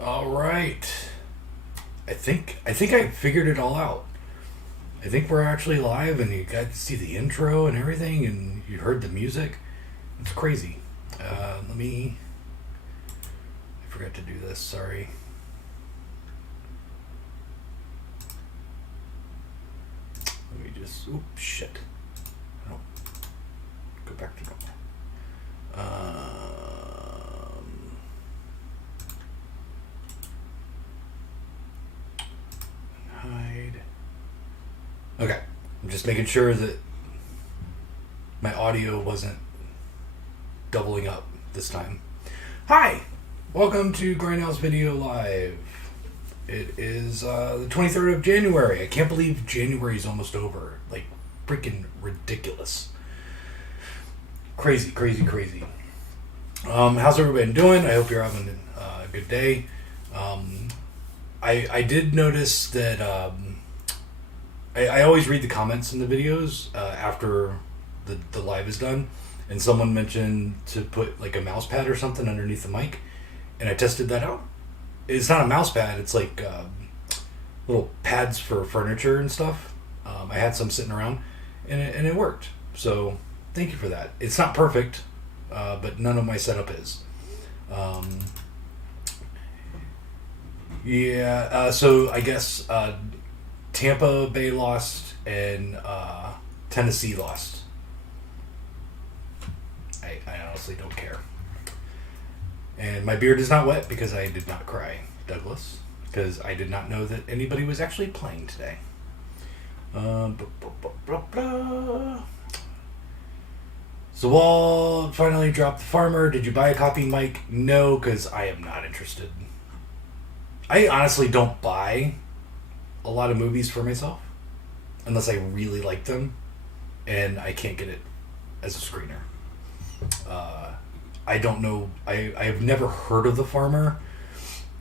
All right. I think I figured it all out. I think we're actually live, and you got to see the intro and everything, and you heard the music. It's crazy. Let me. I forgot to do this. Sorry. Let me just. Oop, shit. Oh, go back to normal. Hide. Okay, I'm just making sure that my audio wasn't doubling up this time. Hi, welcome to Grindhouse Video Live. It is the 23rd of January. I can't believe January is almost over. Like, freaking ridiculous. Crazy, crazy, crazy. How's everybody doing? I hope you're having a good day. I did notice that I always read the comments in the videos after the live is done, and someone mentioned to put like a mouse pad or something underneath the mic, and I tested that out. It's not a mouse pad, it's like little pads for furniture and stuff. I had some sitting around, and it worked. So thank you for that. It's not perfect, but none of my setup is. So I guess Tampa Bay lost and Tennessee lost. I honestly don't care. And my beard is not wet because I did not cry, Douglas, because I did not know that anybody was actually playing today. Zawal finally dropped The Farmer. Did you buy a copy, Mike? No, because I am not interested. I honestly don't buy a lot of movies for myself unless I really like them and I can't get it as a screener. I don't know. I've never heard of The Farmer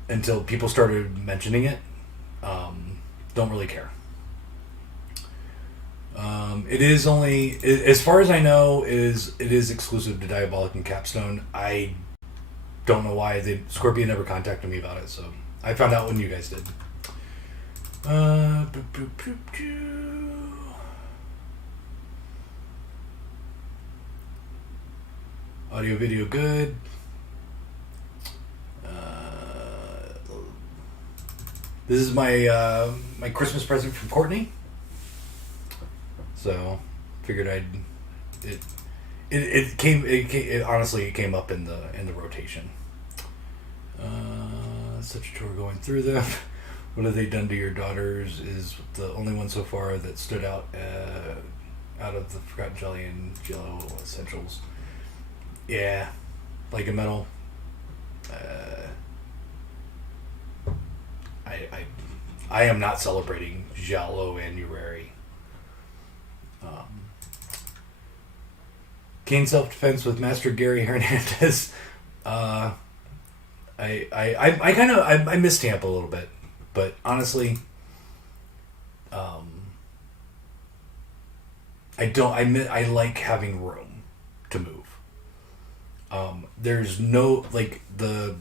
until people started mentioning it. Don't really care. It is only, as far as I know, it is exclusive to Diabolic and Capstone. I don't know why Scorpion never contacted me about it, so I found out when you guys did. Audio, video, good. This is my my Christmas present from Courtney. So figured it honestly came up in the rotation. Such a tour going through them. What have they done to your daughters is the only one so far that stood out of the Forgotten Jelly and Jello Essentials. Yeah, like a metal. I am not celebrating Jello-Annuary. Kane self-defense with Master Gary Hernandez. I miss Tampa a little bit, but honestly, I like having room to move. There's no, like, the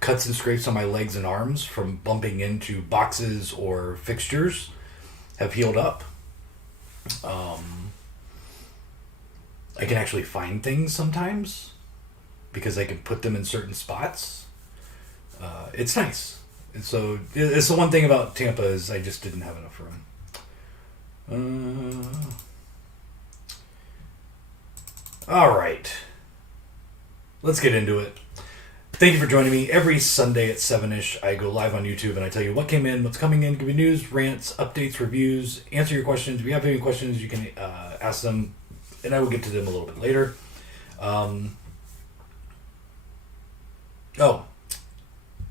cuts and scrapes on my legs and arms from bumping into boxes or fixtures have healed up. I can actually find things sometimes because I can put them in certain spots. It's nice. And so it's the one thing about Tampa is I just didn't have enough room. All right. Let's get into it. Thank you for joining me. Every Sunday at 7-ish, I go live on YouTube and I tell you what came in, what's coming in, give you news, rants, updates, reviews, answer your questions. If you have any questions, you can ask them, and I will get to them a little bit later.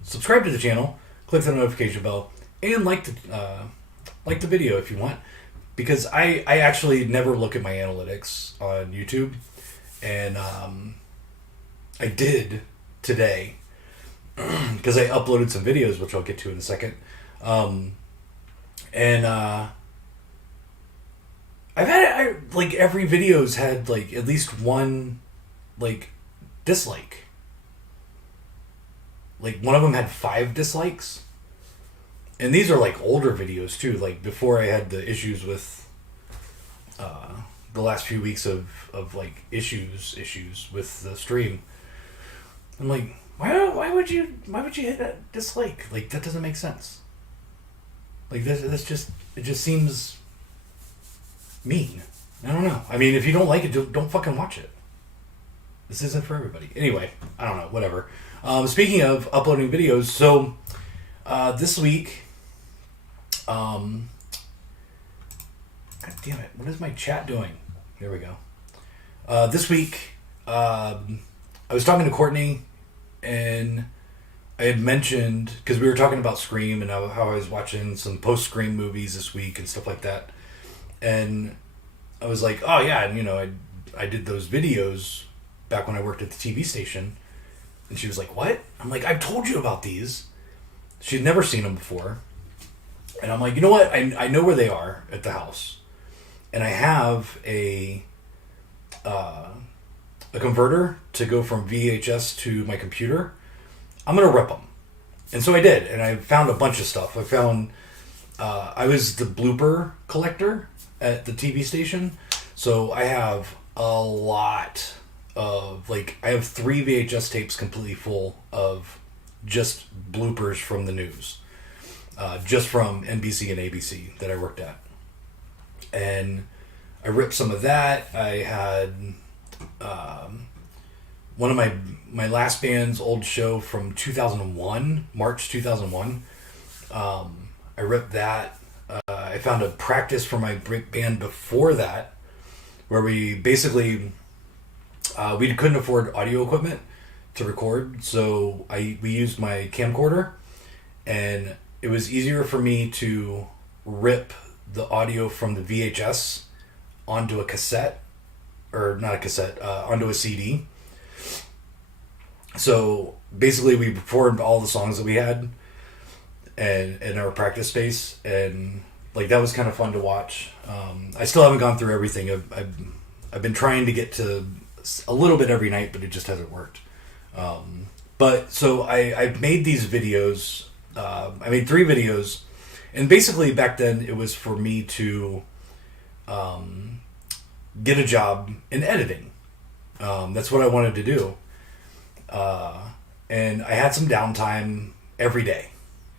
Subscribe to the channel, click the notification bell, and like the video if you want, because I actually never look at my analytics on YouTube, and I did today because I uploaded some videos, which I'll get to in a second, and I've had like every video's had like at least one like dislike. like one of them had 5 dislikes, and these are like older videos too, like before I had the issues with the last few weeks of like issues with the stream. I'm like, why would you hit that dislike? Like, that doesn't make sense. Like, that's just, it just seems mean. I don't know. I mean, if you don't like it, don't fucking watch it. This isn't for everybody. Anyway, I don't know, whatever. Speaking of uploading videos, so this week, God damn it, what is my chat doing? There we go. This week, I was talking to Courtney, and I had mentioned, because we were talking about Scream and how I was watching some post-Scream movies this week and stuff like that. And I was like, oh yeah, and you know, I did those videos back when I worked at the TV station. And she was like, what? I'm like, I've told you about these. She'd never seen them before. And I'm like, you know what? I know where they are at the house. And I have a converter to go from VHS to my computer. I'm going to rip them. And so I did. And I found a bunch of stuff. I found, I was the blooper collector at the TV station. So I have a lot of, like, I have 3 VHS tapes completely full of just bloopers from the news. Just from NBC and ABC that I worked at. And I ripped some of that. I had one of my last band's old show from 2001, March 2001. I ripped that. I found a practice for my band before that, where we basically we couldn't afford audio equipment to record, so we used my camcorder, and it was easier for me to rip the audio from the VHS onto a cassette, or not a cassette, onto a CD. So basically we performed all the songs that we had and in our practice space, and like that was kind of fun to watch. I still haven't gone through everything. I've been trying to get to a little bit every night, but it just hasn't worked. But so I made these videos. I made 3 videos, and basically back then it was for me to get a job in editing. That's what I wanted to do. And I had some downtime every day.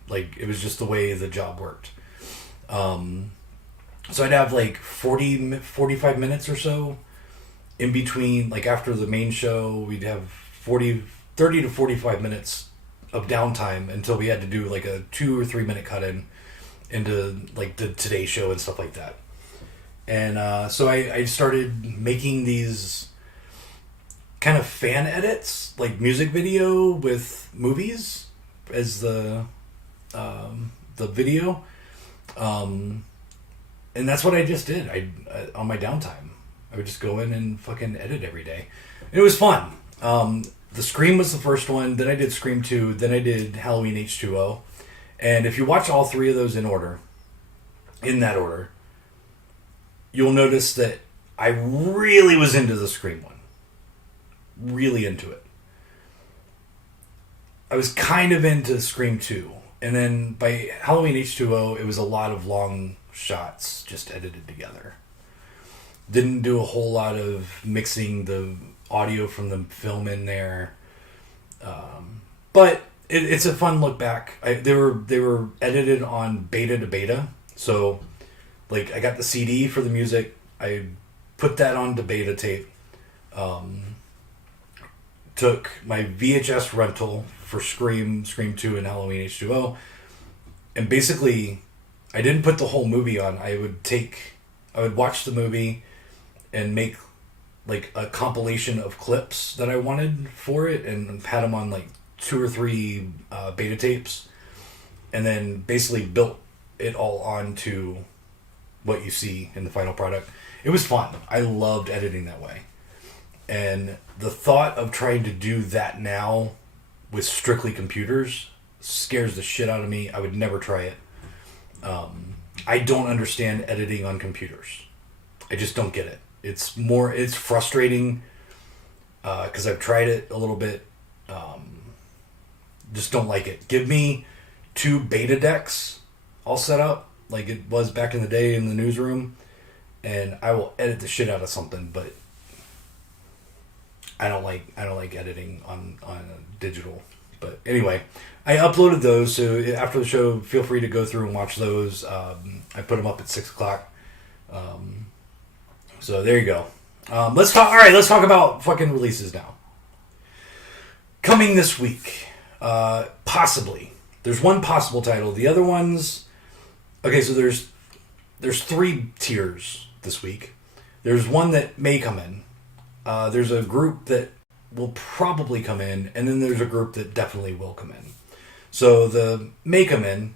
Like, it was just the way the job worked. So I'd have like 45 minutes or so in between, like after the main show, we'd have 30 to 45 minutes of downtime until we had to do like a 2 or 3 minute cut in into like the Today Show and stuff like that. And so I started making these kind of fan edits, like music video with movies as the video. And that's what I just did. I on my downtime, I would just go in and fucking edit every day. And it was fun. The Scream was the first one. Then I did Scream 2. Then I did Halloween H2O. And if you watch all 3 of those in that order, you'll notice that I really was into the Scream one. Really into it. I was kind of into Scream 2. And then by Halloween H2O, it was a lot of long shots just edited together. Didn't do a whole lot of mixing the audio from the film in there. But it's a fun look back. They were edited on beta to beta. So, like, I got the CD for the music. I put that onto beta tape. Took my VHS rental for Scream 2 and Halloween H2O. And basically, I didn't put the whole movie on. I would watch the movie and make like a compilation of clips that I wanted for it and had them on like 2 or 3 beta tapes, and then basically built it all onto what you see in the final product. It was fun. I loved editing that way. And the thought of trying to do that now with strictly computers scares the shit out of me. I would never try it. I don't understand editing on computers. I just don't get it. It's frustrating because I've tried it a little bit. Just don't like it. Give me 2 beta decks all set up like it was back in the day in the newsroom, and I will edit the shit out of something. But I don't like editing on digital. But anyway, I uploaded those, so after the show, feel free to go through and watch those. I put them up at 6 o'clock. So there you go. Let's talk. All right, let's talk about fucking releases now. Coming this week, possibly. There's one possible title. The other ones. Okay, so there's 3 tiers this week. There's one that may come in. There's a group that will probably come in, and then there's a group that definitely will come in. So the may come in,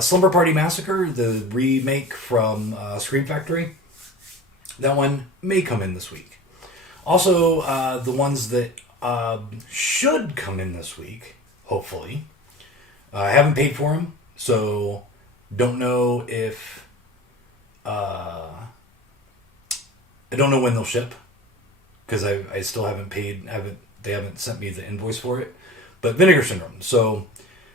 Slumber Party Massacre, the remake from Scream Factory, that one may come in this week. Also, the ones that should come in this week, hopefully. I haven't paid for them, so don't know if... I don't know when they'll ship, because I still haven't paid, they haven't sent me the invoice for it. But Vinegar Syndrome. So,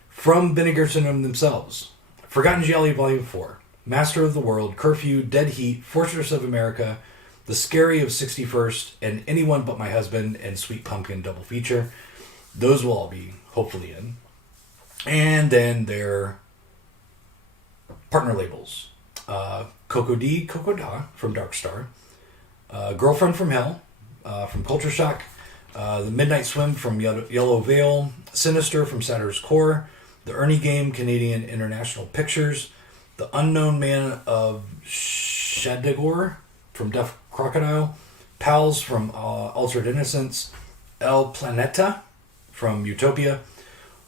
from Vinegar Syndrome themselves, Forgotten Jelly Volume 4, Master of the World, Curfew, Dead Heat, Fortress of America, The Scary of 61st, and Anyone But My Husband, and Sweet Pumpkin double feature. Those will all be hopefully in. And then their partner labels. Coco D, Coco Da from Dark Star, Girlfriend from Hell from Culture Shock, The Midnight Swim from Yellow Veil, Sinister from Saturn's Core, The Ernie Game Canadian International Pictures, The Unknown Man of Shadegor from Deaf Crocodile, Pals from Altered Innocence, El Planeta from Utopia,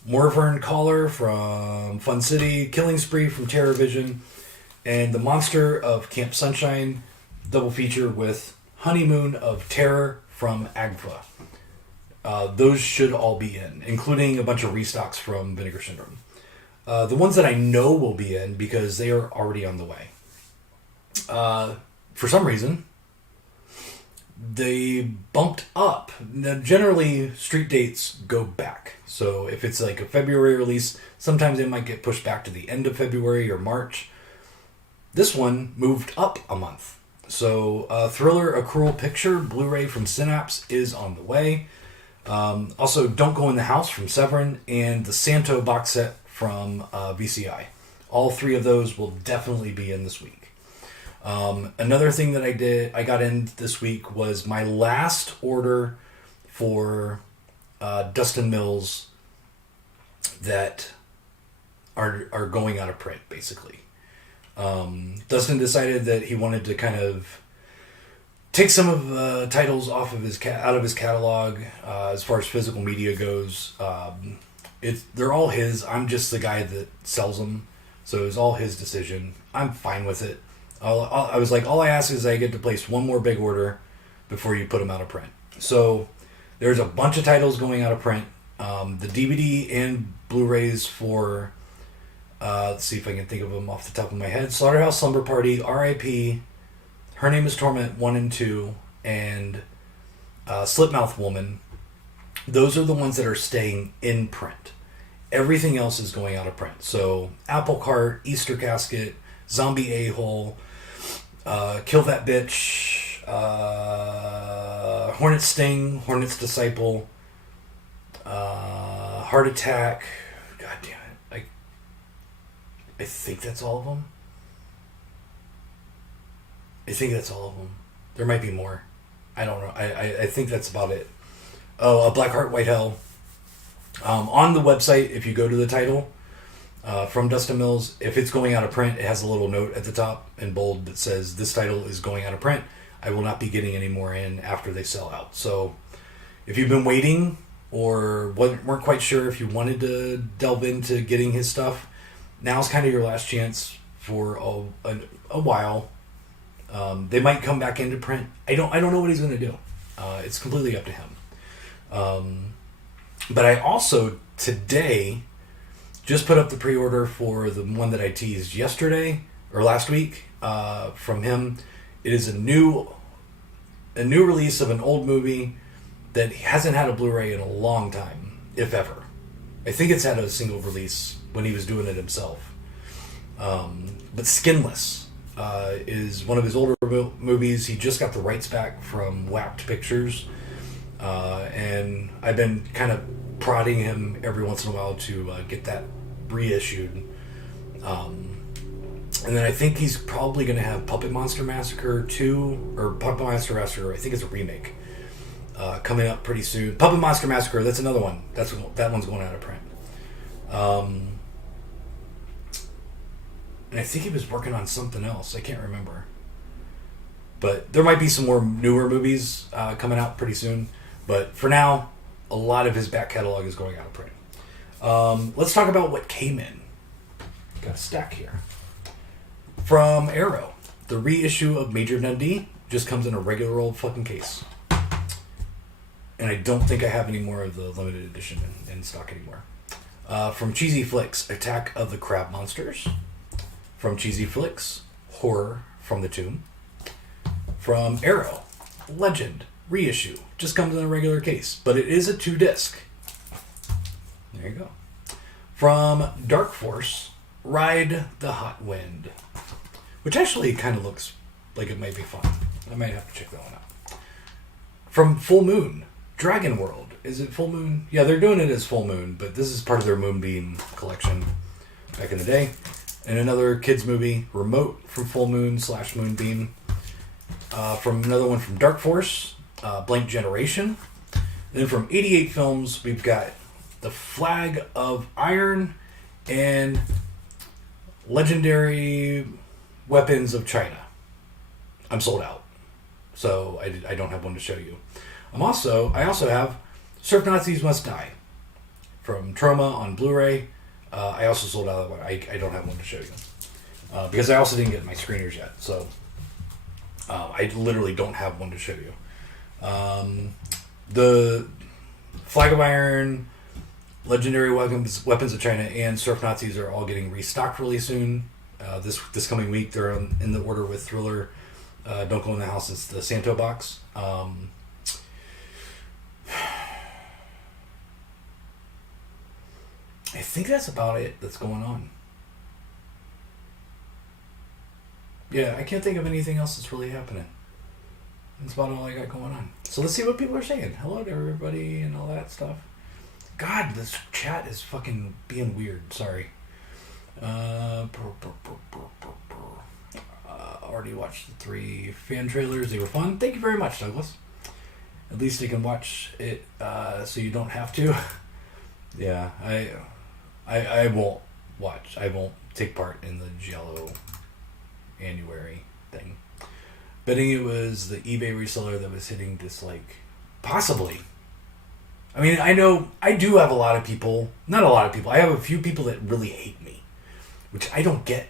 Morvern Caller from Fun City, Killing Spree from Terror Vision, and The Monster of Camp Sunshine double feature with Honeymoon of Terror from Agfa. Those should all be in, including a bunch of restocks from Vinegar Syndrome. The ones that I know will be in, because they are already on the way. For some reason, they bumped up. Now, generally, street dates go back. So if it's like a February release, sometimes they might get pushed back to the end of February or March. This one moved up a month. So Thriller, A Cruel Picture, Blu-ray from Synapse is on the way. Also, Don't Go in the House from Severin, and the Santo box set from VCI. All 3 of those will definitely be in this week. Another thing that I got in this week was my last order for Dustin Mills that are going out of print, basically. Dustin decided that he wanted to kind of take some of the titles off of out of his catalog as far as physical media goes. They're all his. I'm just the guy that sells them, so it was all his decision. I'm fine with it. I was like, all I ask is I get to place one more big order before you put them out of print. So there's a bunch of titles going out of print. The DVD and Blu-rays for, let's see if I can think of them off the top of my head. Slaughterhouse Slumber Party, R.I.P., Her Name is Torment 1 and 2, and Slipmouth Woman. Those are the ones that are staying in print. Everything else is going out of print. So Apple Cart, Easter Casket, Zombie A-Hole, Kill That Bitch, Hornet Sting, Hornet's Disciple, Heart Attack. God damn it. I think that's all of them. I think that's all of them. There might be more. I don't know. I think that's about it. Oh, a Black Heart, White Hell. On the website, if you go to the title from Dustin Mills, if it's going out of print, it has a little note at the top in bold that says, this title is going out of print. I will not be getting any more in after they sell out. So if you've been waiting or weren't quite sure if you wanted to delve into getting his stuff, now's kind of your last chance for a while. They might come back into print. I don't know what he's going to do. It's completely up to him. But I also today just put up the pre-order for the one that I teased yesterday or last week from him. It is a new release of an old movie that hasn't had a Blu-ray in a long time, if ever. I think it's had a single release when he was doing it himself. But Skinless is one of his older movies. He just got the rights back from Whapped Pictures. And I've been kind of prodding him every once in a while to get that reissued. And then I think he's probably going to have Puppet Monster Massacre 2, or Puppet Monster Massacre, I think it's a remake, coming up pretty soon. Puppet Monster Massacre, that's another one. That one's going out of print. And I think he was working on something else. I can't remember. But there might be some more newer movies coming out pretty soon. But for now, a lot of his back catalog is going out of print. Let's talk about what came in. Got a stack here. From Arrow, the reissue of Major Dundee just comes in a regular old fucking case. And I don't think I have any more of the limited edition in stock anymore. From Cheesy Flicks, Attack of the Crab Monsters. From Cheesy Flicks, Horror from the Tomb. From Arrow, Legend, reissue. Just comes in a regular case, but it is a 2-disc. There you go. From Dark Force, Ride the Hot Wind. Which actually kind of looks like it might be fun. I might have to check that one out. From Full Moon, Dragon World. Is it Full Moon? Yeah, they're doing it as Full Moon, but this is part of their Moonbeam collection back in the day. And another kids movie, Remote, from Full Moon / Moonbeam. From another one from Dark Force, Blank Generation. And then from 88 Films, we've got The Flag of Iron and Legendary Weapons of China. I'm sold out, so I don't have one to show you. I also have Surf Nazis Must Die from Troma on Blu-ray. I also sold out of that one. I don't have one to show you because I also didn't get my screeners yet, so I literally don't have one to show you. The Flag of Iron, Legendary Weapons of China, and Surf Nazis are all getting restocked really soon. This coming week, they're in the order with Thriller, Don't Go in the House. It's the Santo box. I think that's about it that's going on. Yeah, I can't think of anything else that's really happening. That's about all I got going on. So let's see what people are saying. Hello to everybody and all that stuff. God, this chat is fucking being weird. Sorry. Already watched the 3 fan trailers. They were fun. Thank you very much, Douglas. At least you can watch it so you don't have to. Yeah, I won't watch. I won't take part in the Giallo Annuary thing. Betting it was the eBay reseller that was hitting dislike. Possibly. I mean, I know I do have a lot of people. Not a lot of people. I have a few people that really hate me, which I don't get.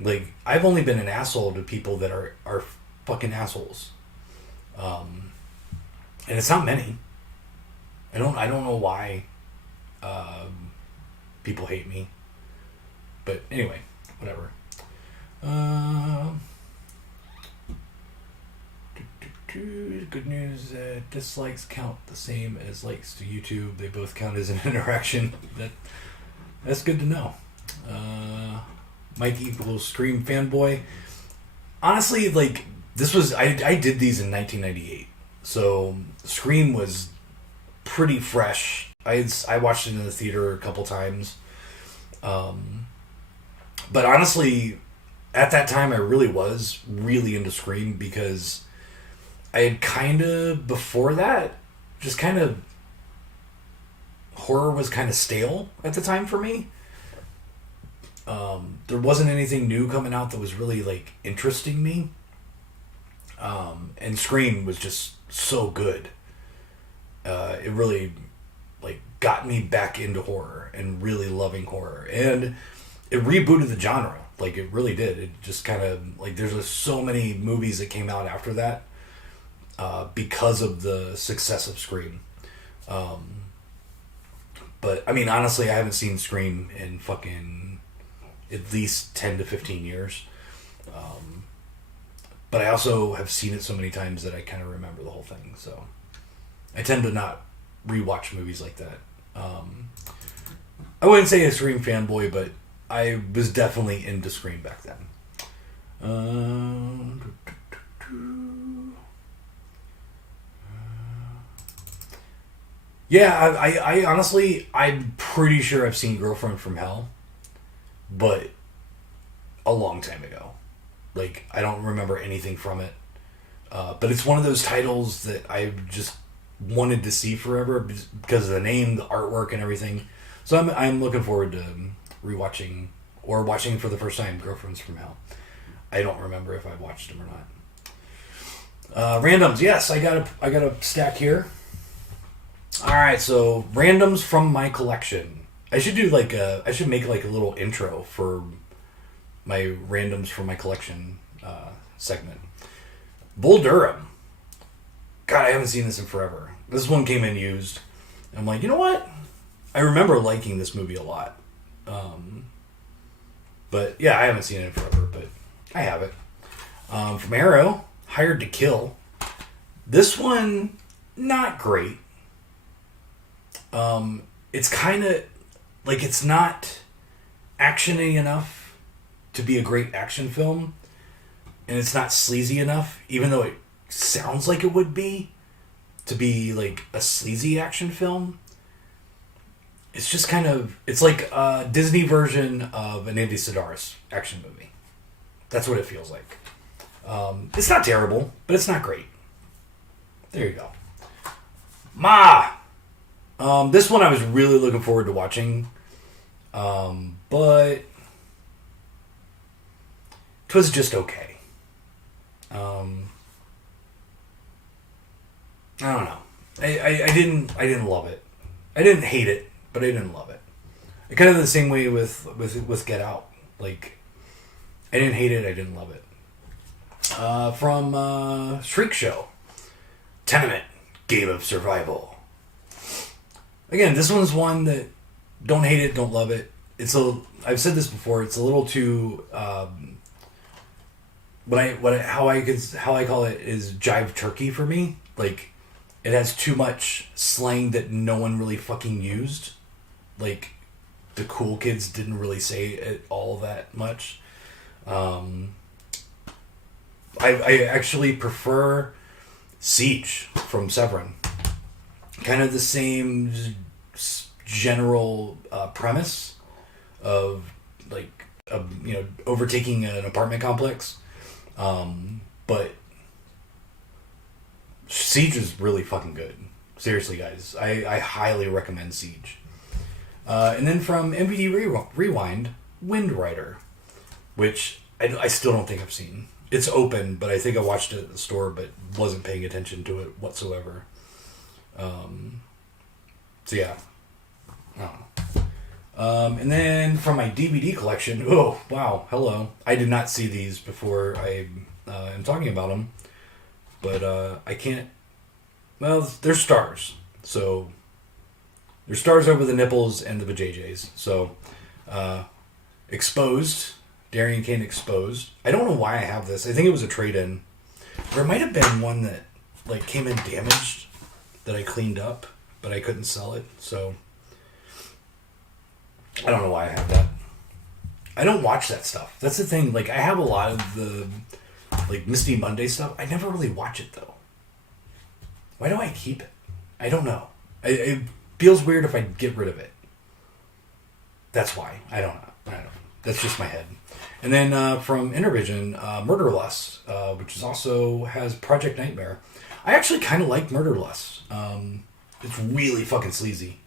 Like, I've only been an asshole to people that are fucking assholes. And it's not many. I don't know why people hate me. But anyway, whatever. Good news, dislikes count the same as likes to YouTube. They both count as an interaction. That's good to know. Mike equals Scream fanboy. Honestly, like, this was... I did these in 1998. So, Scream was pretty fresh. I watched it in the theater a couple times. But honestly, at that time, I really was really into Scream because I had kind of, before that, just kind of... horror was kind of stale at the time for me. There wasn't anything new coming out that was really, like, interesting me. And Scream was just so good. It really, like, got me back into horror and really loving horror. And it rebooted the genre. Like, it really did. It just kind of, like, there's just so many movies that came out after that because of the success of Scream. But, I mean, honestly, I haven't seen Scream in fucking at least 10 to 15 years. But I also have seen it so many times that I kind of remember the whole thing. So I tend to not rewatch movies like that I wouldn't say a Scream fanboy, but I was definitely into Scream back then. Yeah, I honestly, I'm pretty sure I've seen Girlfriend from Hell, but a long time ago. Like, I don't remember anything from it. But it's one of those titles that I just wanted to see forever because of the name, the artwork, and everything. So I'm looking forward to rewatching or watching for the first time Girlfriends from Hell. I don't remember if I watched them or not. Randoms, yes, I got a stack here. All right, so randoms from my collection. I should make like a little intro for my randoms from my collection segment. Bull Durham. God, I haven't seen this in forever. This one came in used. I'm like, you know what? I remember liking this movie a lot. But yeah, I haven't seen it in forever, but I have it. From Arrow, Hired to Kill. This one, not great. It's kind of like it's not actiony enough to be a great action film, and it's not sleazy enough, even though it sounds like it would be, to be like a sleazy action film. It's just kind of, it's like a Disney version of an Andy Sidaris action movie. That's what it feels like. It's not terrible, but it's not great. There you go. Ma! This one I was really looking forward to watching. But it was just okay. I don't know. I didn't love it. I didn't hate it, but I didn't love it. Kind of the same way with Get Out. Like, I didn't hate it, I didn't love it. From Shriek Show. Tenement. Game of Survival. Again, this one's one that don't hate it, don't love it. I've said this before, it's a little too how I call it is jive turkey for me. Like, it has too much slang that no one really fucking used. Like, the cool kids didn't really say it all that much. I actually prefer Siege from Severin. Kind of the same general premise of like overtaking an apartment complex, but Siege is really fucking good. Seriously, guys, I highly recommend Siege. And then from MVD Rewind, Wind Rider, which I still don't think I've seen. It's open, but I think I watched it at the store, but wasn't paying attention to it whatsoever. So yeah, I don't know. And then from my DVD collection, oh wow, hello! I did not see these before I am talking about them, but I can't. Well, they're stars, so there's stars over the nipples and the vajayjays. So, Exposed, Darian Kane Exposed. I don't know why I have this. I think it was a trade-in, or it might have been one that like came in damaged that I cleaned up, but I couldn't sell it. So I don't know why I have that. I don't watch that stuff. That's the thing. Like, I have a lot of the like Misty Monday stuff. I never really watch it though. Why do I keep it? I don't know. It feels weird if I get rid of it. That's why. I don't know. That's just my head. And then from Intervision, Murder Lust, which is also has Project Nightmare. I actually kind of like Murder Lust. It's really fucking sleazy.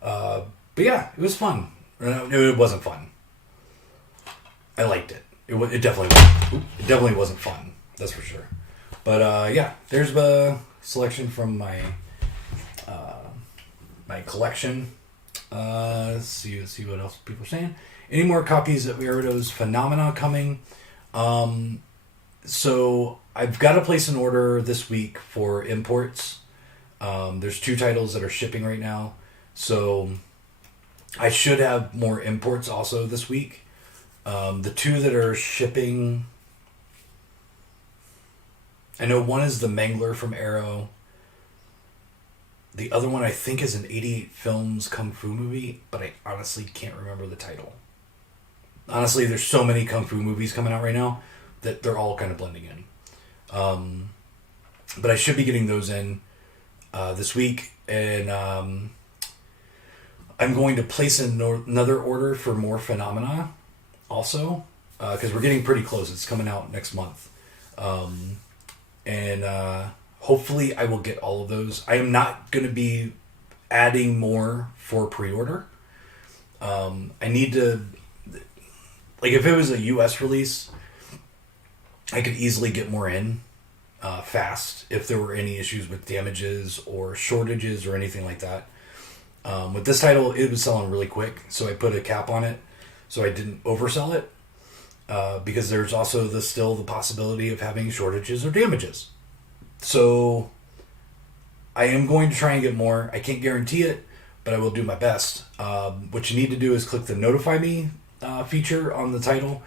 But yeah, it was fun. It wasn't fun. I liked it. It definitely wasn't fun. That's for sure. But yeah, there's the selection from my my collection. Let's see what else people are saying. Any more copies of Weirdo's Phenomena coming? So I've got to place an order this week for imports. There's 2 titles that are shipping right now, so I should have more imports also this week. The 2 that are shipping, I know one is the Mangler from Arrow. The other one I think is an 88 films kung fu movie, but I honestly can't remember the title. Honestly, there's so many kung fu movies coming out right now that they're all kind of blending in. But I should be getting those in this week, and I'm going to place another order for More Phenomena also, because we're getting pretty close. It's coming out next month. And hopefully I will get all of those. I am not going to be adding more for pre-order. I need to... Like, if it was a U.S. release, I could easily get more in fast if there were any issues with damages or shortages or anything like that. With this title, it was selling really quick, so I put a cap on it so I didn't oversell it, because there's also still the possibility of having shortages or damages. So I am going to try and get more. I can't guarantee it, but I will do my best. What you need to do is click the Notify Me feature on the title,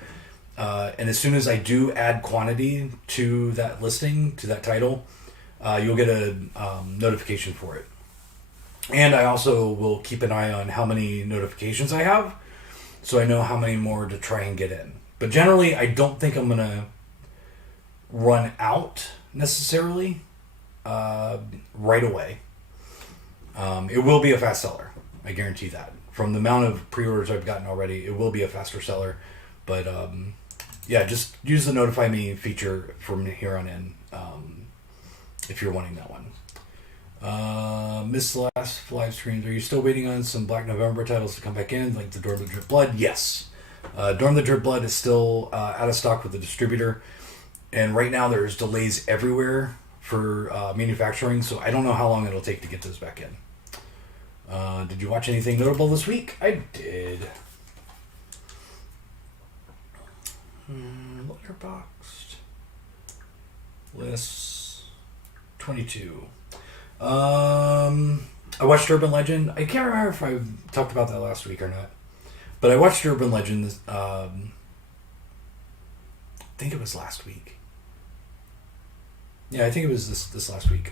and as soon as I do add quantity to that listing, to that title, you'll get a notification for it. And I also will keep an eye on how many notifications I have, so I know how many more to try and get in. But generally, I don't think I'm going to run out necessarily right away. It will be a fast seller. I guarantee that. From the amount of pre-orders I've gotten already, it will be a faster seller. But yeah, just use the Notify Me feature from here on in if you're wanting that one. Missed the last live streams. Are you still waiting on some Black November titles to come back in, like the Dorm the Drip Blood? Yes. Dorm the Drip Blood is still out of stock with the distributor. And right now there's delays everywhere for manufacturing, so I don't know how long it'll take to get those back in. Did you watch anything notable this week? I did. Letterboxd. Lists. 22. I watched Urban Legend. I can't remember if I talked about that last week or not. But I watched Urban Legend, I think it was last week. Yeah, I think it was this last week.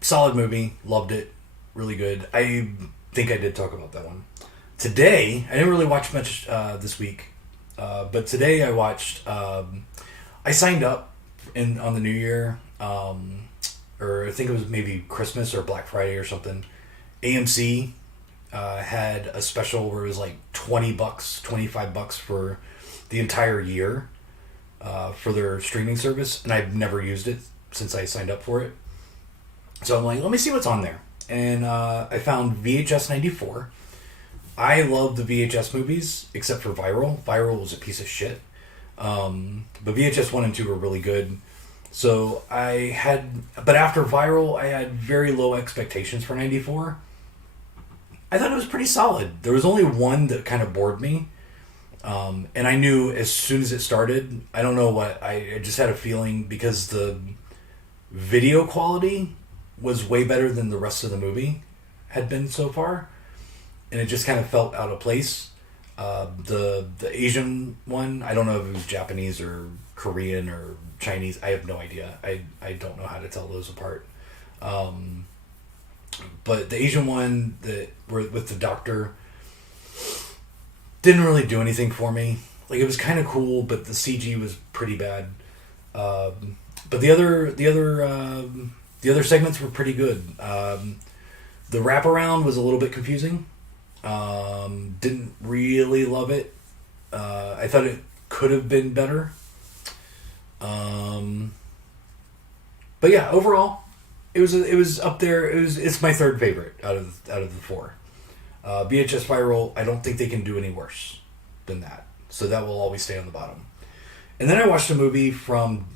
Solid movie. Loved it. Really good. I think I did talk about that one. Today, I didn't really watch much this week. But today I watched... I signed up on the New Year... or I think it was maybe Christmas or Black Friday or something. AMC had a special where it was like $20, $25 for the entire year for their streaming service, and I've never used it since I signed up for it. So I'm like, let me see what's on there. And I found VHS 94. I love the VHS movies, except for Viral. Viral was a piece of shit. But VHS 1 and 2 were really good. So but after Viral, I had very low expectations for 94. I thought it was pretty solid. There was only one that kind of bored me. And I knew as soon as it started, I don't know what, I just had a feeling because the video quality was way better than the rest of the movie had been so far. And it just kind of felt out of place. The Asian one, I don't know if it was Japanese or Korean or Chinese. I have no idea. I don't know how to tell those apart. But the Asian one that were with the doctor didn't really do anything for me. Like, it was kind of cool, but the CG was pretty bad. But the other segments were pretty good. The wraparound was a little bit confusing. Didn't really love it. I thought it could have been better. But yeah, overall, it was up there. It's my third favorite out of the four. VHS Viral, I don't think they can do any worse than that. So that will always stay on the bottom. And then I watched a movie from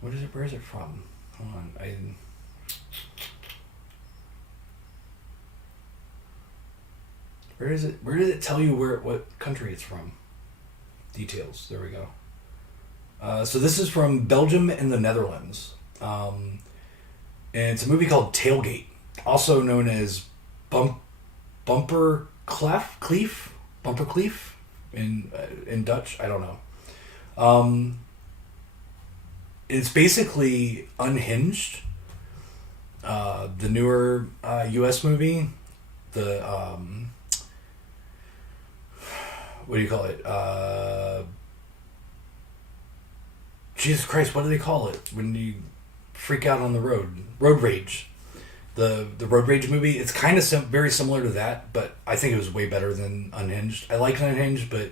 where is it from? Hold on. Where is it? Where does it tell you what country it's from? Details. There we go. So this is from Belgium and the Netherlands. And it's a movie called Tailgate, also known as Bumper Cleef in Dutch. I don't know. It's basically Unhinged, the newer U.S. movie, the what do you call it? Jesus Christ, what do they call it when you freak out on the road? Road rage. The Road Rage movie. It's kind of very similar to that, but I think it was way better than Unhinged. I like Unhinged, but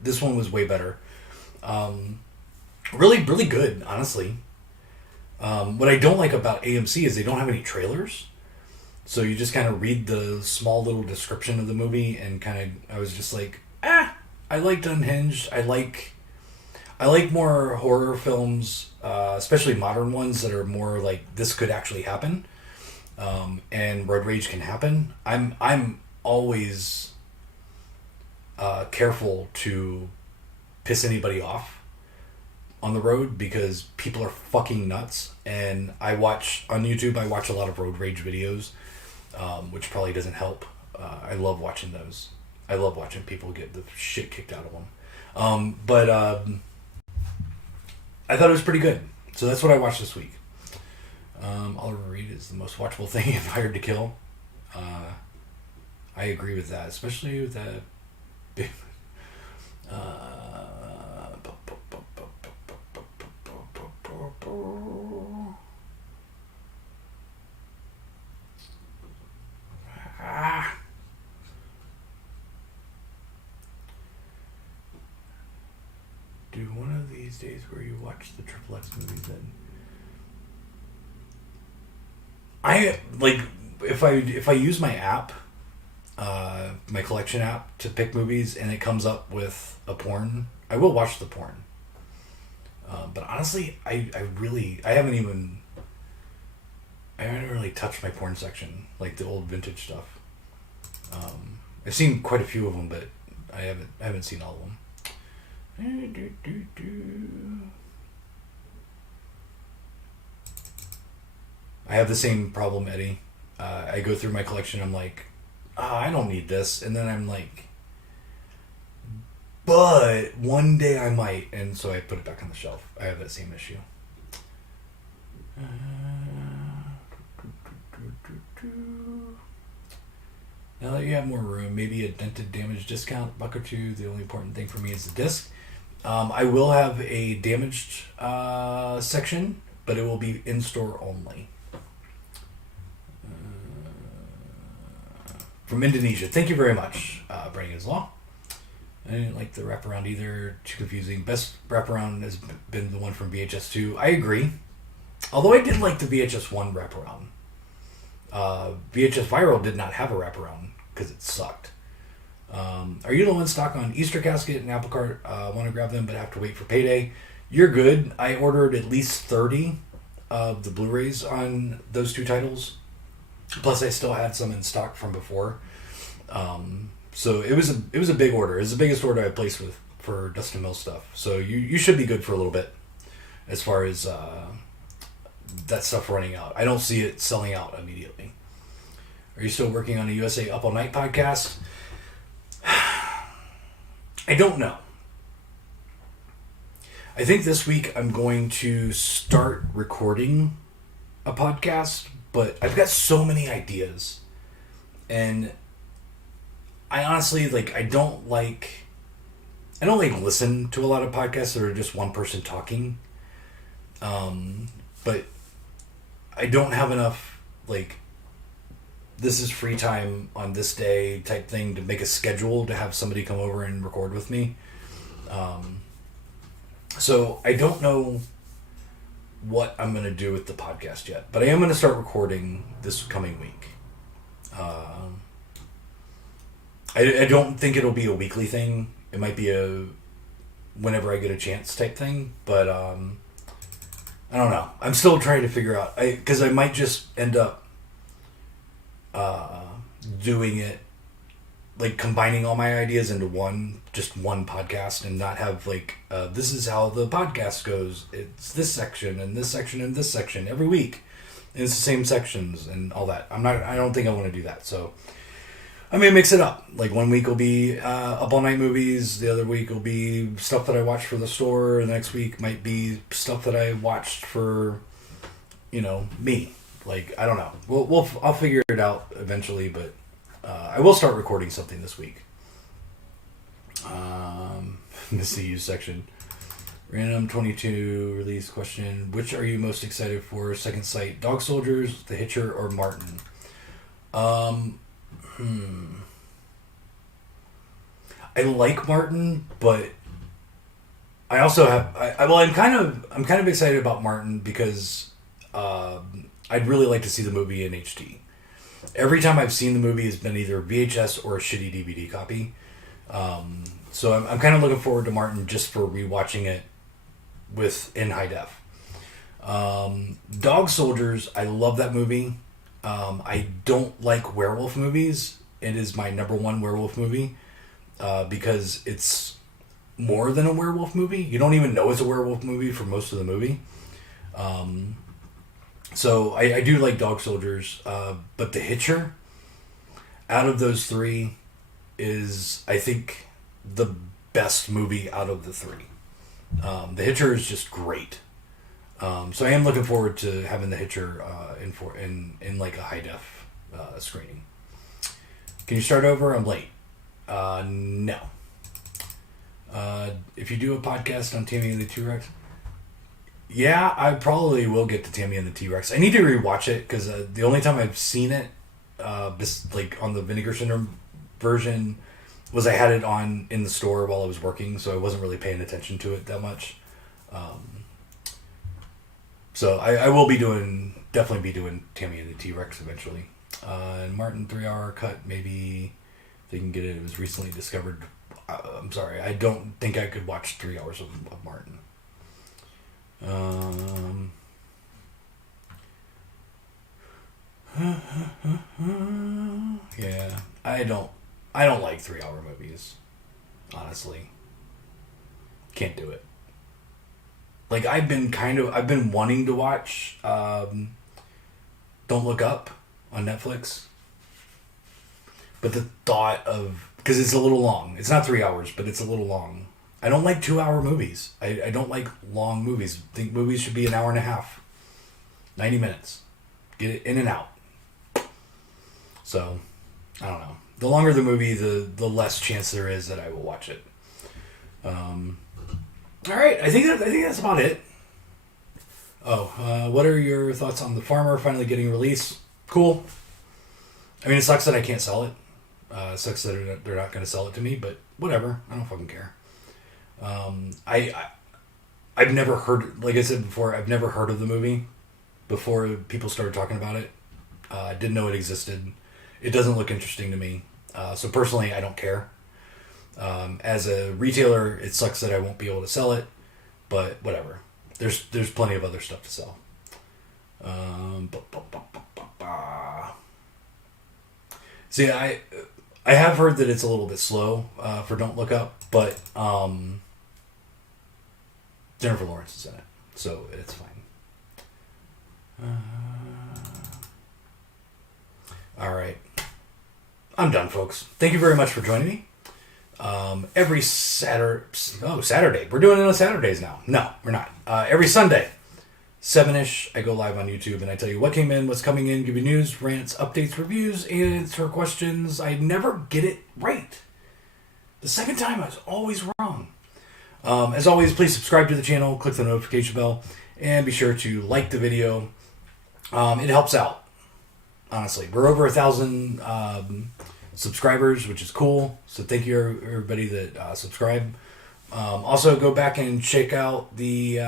this one was way better. Really, really good, honestly. What I don't like about AMC is they don't have any trailers. So you just kind of read the small little description of the movie and I was just like, I liked Unhinged. I like more horror films, especially modern ones that are more like this could actually happen. And road rage can happen. I'm always careful to piss anybody off on the road because people are fucking nuts. And I watch on YouTube. I watch a lot of road rage videos, which probably doesn't help. I love watching those. I love watching people get the shit kicked out of them. But I thought it was pretty good. So that's what I watched this week. Oliver Reed is the most watchable thing you've hired to kill. I agree with that, especially with that. Do one of these days where you watch the Triple X movies then. I like if I use my app, my collection app to pick movies, and it comes up with a porn, I will watch the porn. But honestly, I haven't really touched my porn section, like the old vintage stuff. I've seen quite a few of them, but I haven't seen all of them. I have the same problem, Eddie. I go through my collection, I'm like, I don't need this. And then I'm like, but one day I might. And so I put it back on the shelf. I have that same issue. Now that you have more room, maybe a dented damaged discount, $1 or $2. The only important thing for me is the disc. I will have a damaged section, but it will be in-store only. From Indonesia. Thank you very much, Brandon's Law. I didn't like the wraparound either. Too confusing. Best wraparound has been the one from VHS 2. I agree. Although I did like the VHS 1 wraparound. VHS Viral did not have a wraparound because it sucked. Are you low in stock on Easter Casket and Apple Cart? Want to grab them but have to wait for payday? You're good. I ordered at least 30 of the Blu-rays on those two titles. Plus, I still had some in stock from before. So it was a big order. It was the biggest order I placed for Dustin Mill stuff. So you should be good for a little bit as far as that stuff running out. I don't see it selling out immediately. Are you still working on a USA Up All Night podcast? I don't know. I think this week I'm going to start recording a podcast, but I've got so many ideas. And I honestly, I don't listen to a lot of podcasts that are just one person talking. But I don't have enough, this is free time on this day type thing to make a schedule to have somebody come over and record with me. So I don't know what I'm going to do with the podcast yet, but I am going to start recording this coming week. I don't think it'll be a weekly thing. It might be a whenever I get a chance type thing, but I don't know. I'm still trying to figure out, because I might just end up doing it, combining all my ideas into one podcast and not have this is how the podcast goes. It's this section and this section and this section every week. And it's the same sections and all that. I don't think I want to do that. So I may mix it up. 1 week will be Up All Night movies. The other week will be stuff that I watched for the store. The next week might be stuff that I watched for, me. Like, I don't know. I'll figure it out eventually, but I will start recording something this week. This the use section. Random 22 release question. Which are you most excited for? Second Sight, Dog Soldiers, The Hitcher, or Martin? I like Martin, but I also have I'm kind of excited about Martin because I'd really like to see the movie in HD. Every time I've seen the movie has been either VHS or a shitty DVD copy. So I'm kind of looking forward to Martin just for rewatching it in high def. Dog Soldiers, I love that movie. I don't like werewolf movies. It is my number one werewolf movie because it's more than a werewolf movie. You don't even know it's a werewolf movie for most of the movie. So I do like Dog Soldiers, but The Hitcher, out of those three, is, I think, the best movie out of the three. The Hitcher is just great. So I am looking forward to having The Hitcher in like a high def screening. Can you start over? I'm late. No. If you do a podcast on Tammy and the T-Rex, yeah, I probably will get to Tammy and the T-Rex. I need to rewatch it because the only time I've seen it, like on the Vinegar Syndrome version, was I had it on in the store while I was working, so I wasn't really paying attention to it that much. So I will definitely be doing Tammy and the T-Rex eventually. And Martin 3-hour cut, maybe they can get it. It was recently discovered. I'm sorry, I don't think I could watch 3 hours of Martin. Yeah, I don't like 3-hour movies. Honestly, can't do it. Like I've been wanting to watch Don't Look Up on Netflix, but the thought of, because it's a little long. It's not 3 hours, but it's a little long. I don't like 2-hour movies. I don't like long movies. I think movies should be an hour and a half, 90 minutes. Get it in and out. So, I don't know. The longer the movie, the less chance there is that I will watch it. All right, I think that's about it. Oh, what are your thoughts on The Farmer finally getting released? Cool. I mean, it sucks that I can't sell it. It sucks that they're not going to sell it to me, but whatever. I don't fucking care. I've never heard, like I said before, I've never heard of the movie before people started talking about it. I didn't know it existed. It doesn't look interesting to me. So personally, I don't care. As a retailer, it sucks that I won't be able to sell it, but whatever. There's plenty of other stuff to sell. See, I have heard that it's a little bit slow for Don't Look Up, but Jennifer Lawrence is in it, so it's fine. All right. I'm done, folks. Thank you very much for joining me. Every Saturday. We're doing it on Saturdays now. No, we're not. Every Sunday, 7-ish, I go live on YouTube and I tell you what came in, what's coming in, give you news, rants, updates, reviews, answer questions. I never get it right. The second time, I was always wrong. As always, please subscribe to the channel, click the notification bell, and be sure to like the video. It helps out. Honestly, we're over 1,000 subscribers, which is cool. So thank you everybody that subscribe. Also, go back and check out the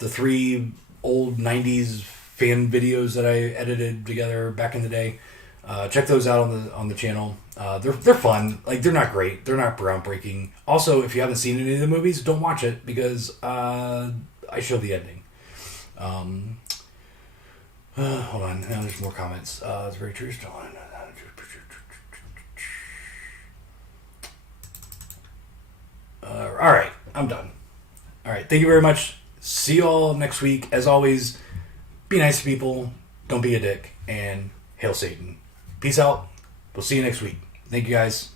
3 old 90s fan videos that I edited together back in the day. Check those out on the channel. They're fun. Like, they're not great. They're not groundbreaking. Also, if you haven't seen any of the movies, don't watch it because I show the ending. Hold on. Now there's more comments. It's very true. All right. I'm done. All right. Thank you very much. See you all next week. As always, be nice to people. Don't be a dick. And hail Satan. Peace out. We'll see you next week. Thank you, guys.